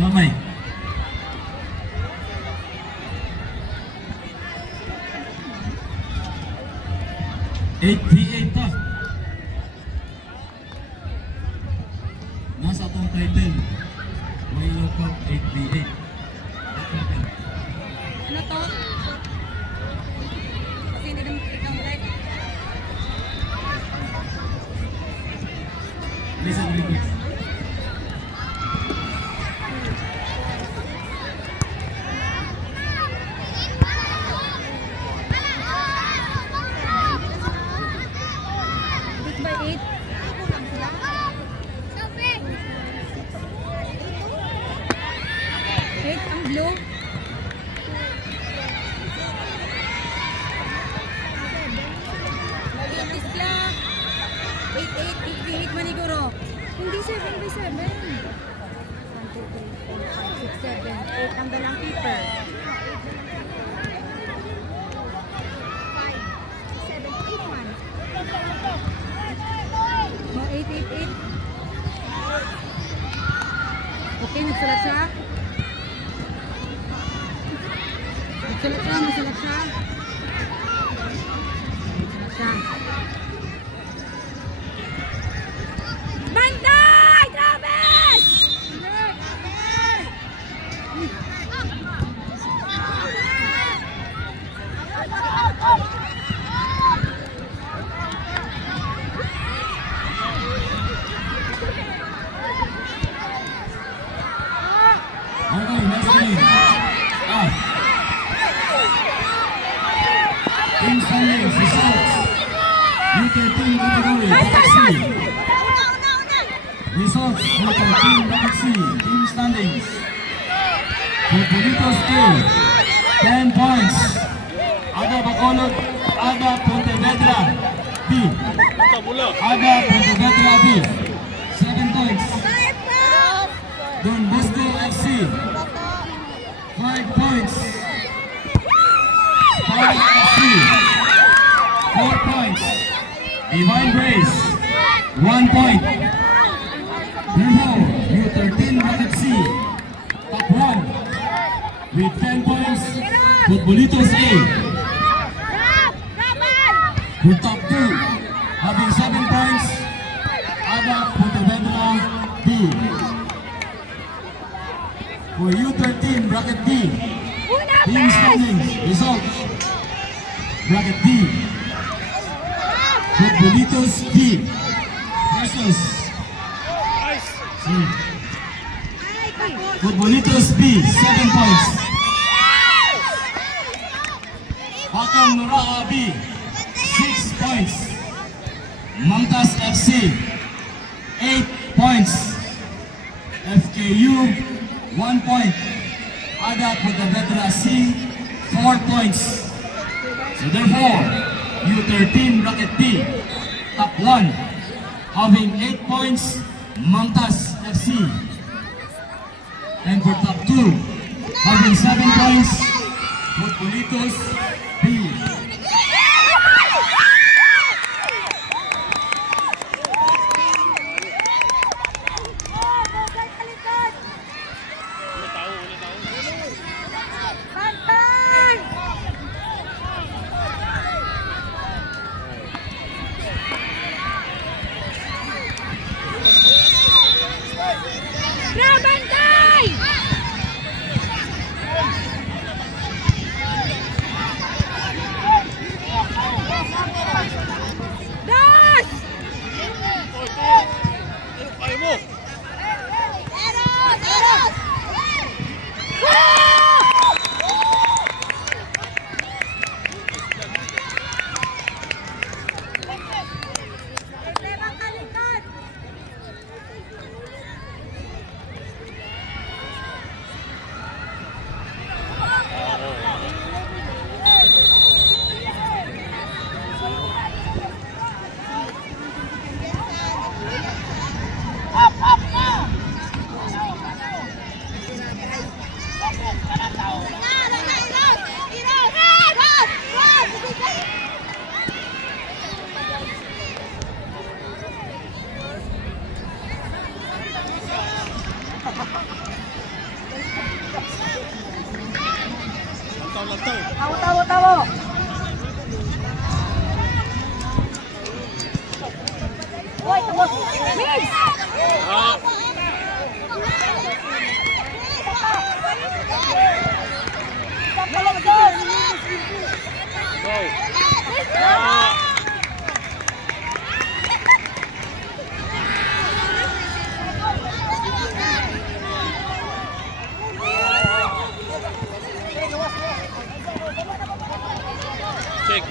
Kamay. 8v8 pa. Nasa atong title. Milo Cup 8v8. Ano to? Kasi hindi naman ikaw ulit. Listen to me. Blue. This clock. 8 maniguro. Hindi 7x7. 1, 2, 3, 4, 5, 6, 7, 8 ang dalang paper. 8. Okay, nagsulat siya. Masulat siya. Bantay! Travis! Okay, next game. Team standings, results. U13 category, Bracket C. Results, U13 Bracket C, team standings. Pupulitos A, 10 points. Aga Bacolod, Aga Pontevedra B. Aga Pontevedra B, 7 points. Don Bosco FC, 5 points. Spark FC, 4 points. Divine Grace, 1 point. Therefore, U13 Bracket C, top 1 with 10 points. Futbolitos A, who top 2 having 7 points. Aga Pontevedra B. For U13 Bracket D, team standings, results. Bracket D, Futbolitos D versus Futbolitos B, 7 points. Bakang Nuraa B, 6 points. Mamtas FC, 8 points. FKU, 1 point. Aga Pontevedra C, 4 points. So therefore, U13 Bracket D, top 1, having 8 points, Mamtas FC. And for top 2, having 7 points, Futbolitos B. Bantay! Das! Kaya mo! Eros! Tawo. Hoy, tapos. Miss! Isa pa lang, sir.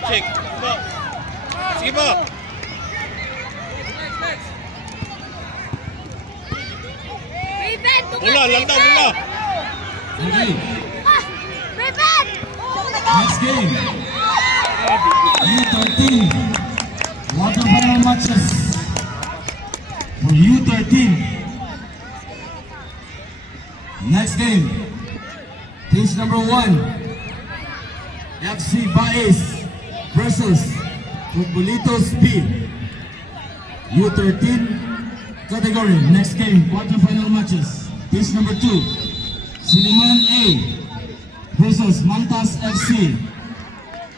Check. Po. Sige po. Mula, lantaw, mula. Okay. Next game. U13. Quarterfinal matches for U13. Next game. Teams number 1. FC Baez versus Futbolitos B. U13 category. Next game. Quarterfinal matches. Teams number 2. Siliman A versus Mantas FC.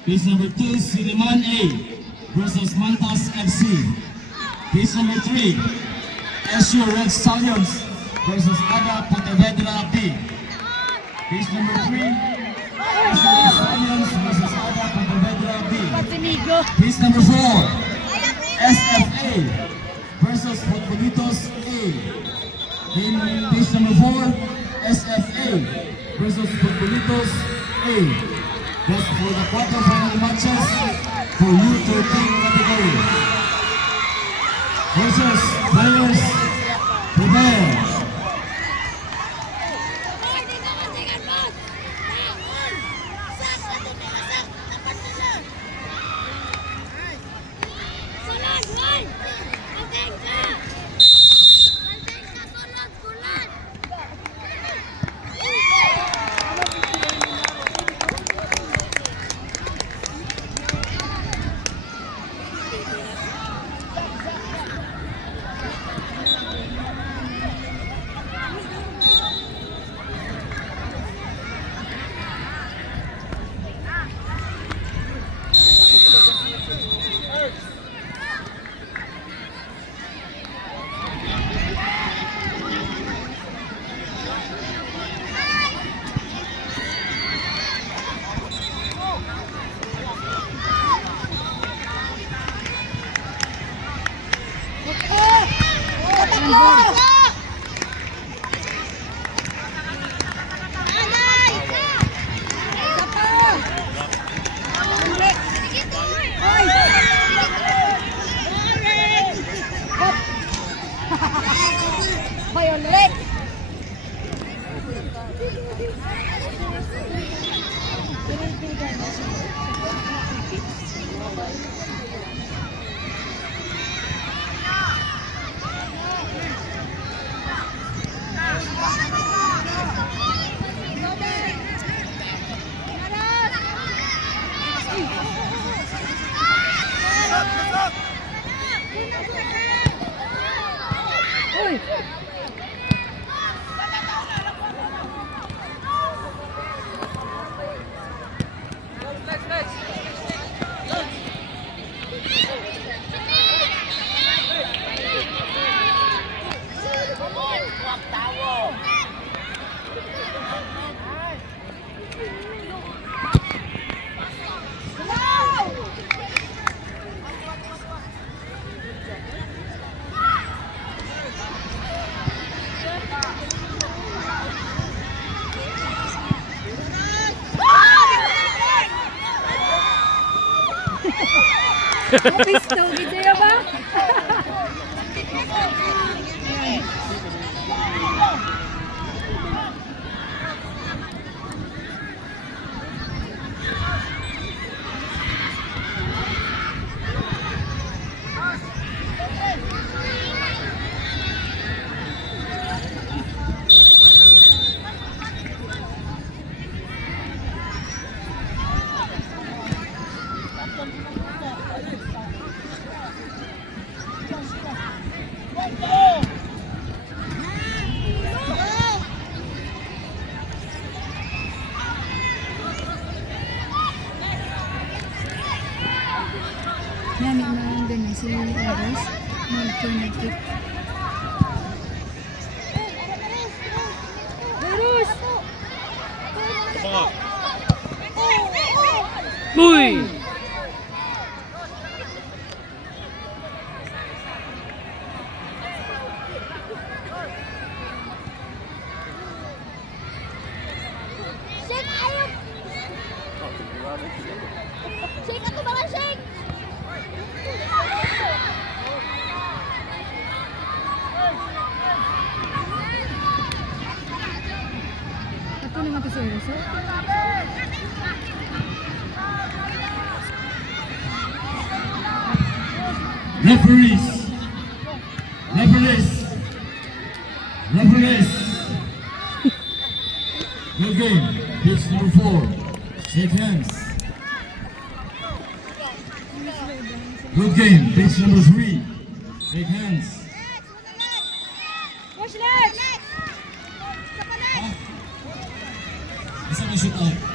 Piece number 2, Siliman A versus Mantas FC. Piece number 3, SU Red Stallions versus Aga Pontevedra B. Piece number 3, SU Red Stallions versus Aga Pontevedra B. Piece number 4, SFA versus Futbolitos A. In piece number 4, SFA versus Futbolitos A. That's for the quarterfinal matches for U13 category. Versus players prepare. Violet! Uy! Pistol, video ba? corner kick. Virus! Mga. Uy! Shake, ayaw! Shake, ato ba nga, shake? Ito naman to si Erso. Referees. Referees. Referees. Good game. Pitch number 4. Shake hands. Good game. Pitch number 3. Shake hands. Push legs! Isa na shoot out.